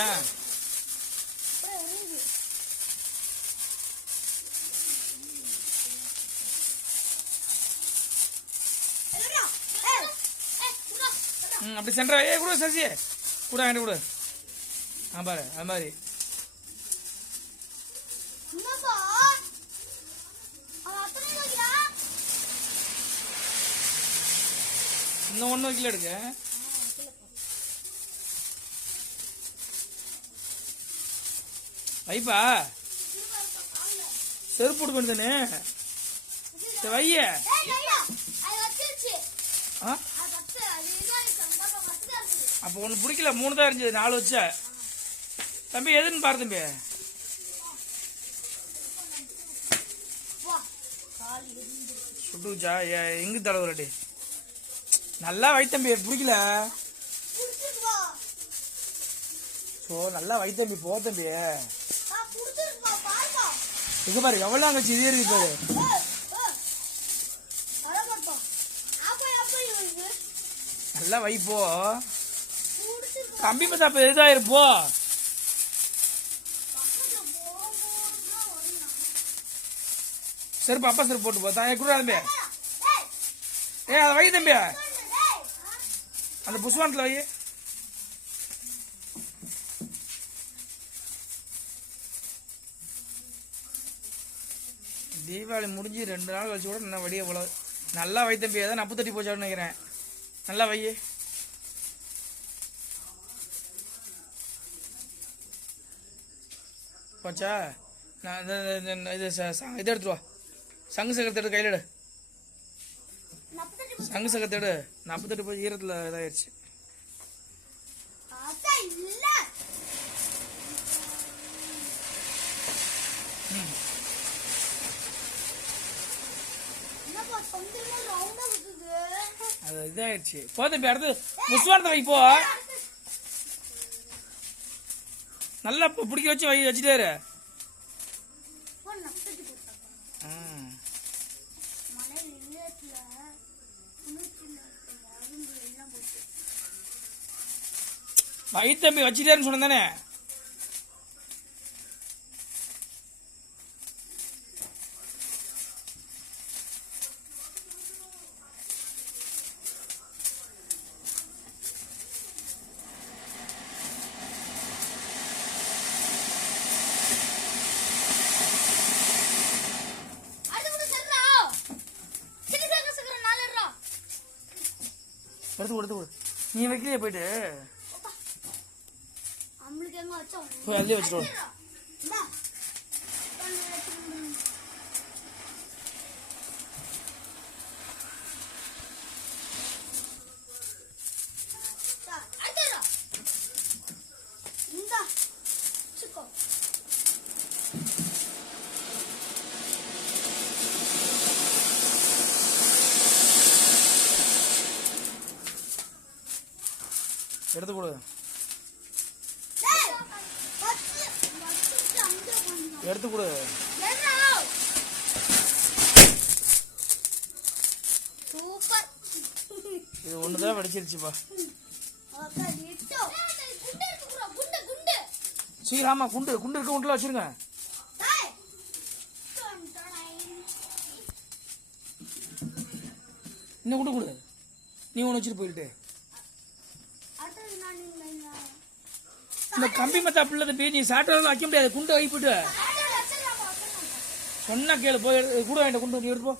ஏன் அப்படி சென்ட்ரா கூட சசி கூட வேண்டி கொடு பாரு அது மாதிரி இன்னும் ஒன்றும் வைக்கல எடுக்க வைப்பா செருப்பு போட்டு தானே வைய அப்போ ஒன்று பிடிக்கல 3 தான் இருந்துச்சு 4 வச்ச தம்பி எதுன்னு பாரு தம்பி சுட்டுச்சா எங்க தடவை நல்லா வை தம்பி பிடிக்கல நல்லா வை தம்பி போ தம்பி இது பாரு எவ்வளவு அங்கச்சு இதே இருக்கு பாரு நல்லா வை போ கம்பி மத்தா அப்ப எதாயிருப்போ செருப்பு அப்பா செருப்பு போட்டு போ தான் கூட தம்பி அதை வை தம்பி அந்த புஷ்வானத்தில் வை தீபாவளி முடிஞ்சு 2 நாள் கழிச்சு கூட என்ன வடிய போல நல்லா வை தம்பி ஏதாவது நப்பு தட்டி போச்சான்னு நினைக்கிறேன் நல்லா வை போச்சா நான் இது எடுத்துட்டு வா சங்கு சக்கரத்தை எடு கையில் எடு சங்கு சக்கரத்தை எடு நப்பு தட்டி போய் ஈரத்தில் இதாகிடுச்சு அது இதாயிடுச்சு போ தம்பி அடுத்து புஷ்வானத்தை வை போ நல்லா பிடிக்க வச்சு வச்சுட்டாரு வை தம்பி வச்சுட்டாருன்னு சொன்ன தானே எடுத்து நீ வைக்கலையே போயிட்டு போய் அதுலேயே வச்சுட்டு எடுத்து கொடு எடுத்து கொடு இது ஒண்ணுதான் வெடிச்சிருச்சுப்பா சீக்கிரமா குண்டு இருக்க குண்டுல வச்சிருங்க இன்னும் குண்டு கொடு நீ ஒன்று வச்சுட்டு போயிட்டு இந்த கம்பி மத்தா பிள்ளை தம்பி நீ சாப்பிட்டு வைக்க முடியாது குண்டு வை போட்டு சொன்னா கேளு போய் கூட வேண்டாம் குண்டு நீ எடுத்து போ